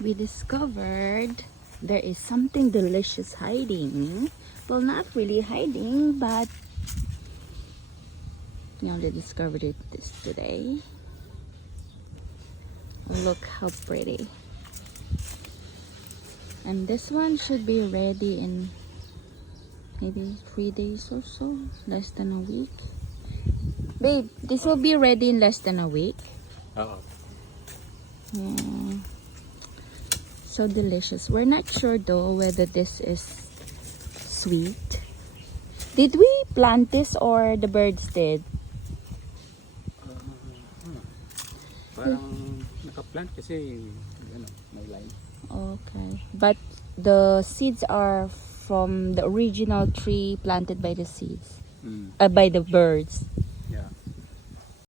we discovered there is something delicious hiding. Well, not really hiding, but we only discovered it this today. Look how pretty. And this one should be ready in maybe 3 days or so, less than a week. Babe, this will be ready in less than a week. Yeah. So delicious. We're not sure though whether this is sweet. Did we plant this or the birds did? Parang naka-plant kasi may line. Okay. But the seeds are from the original tree planted by the seeds. By the birds.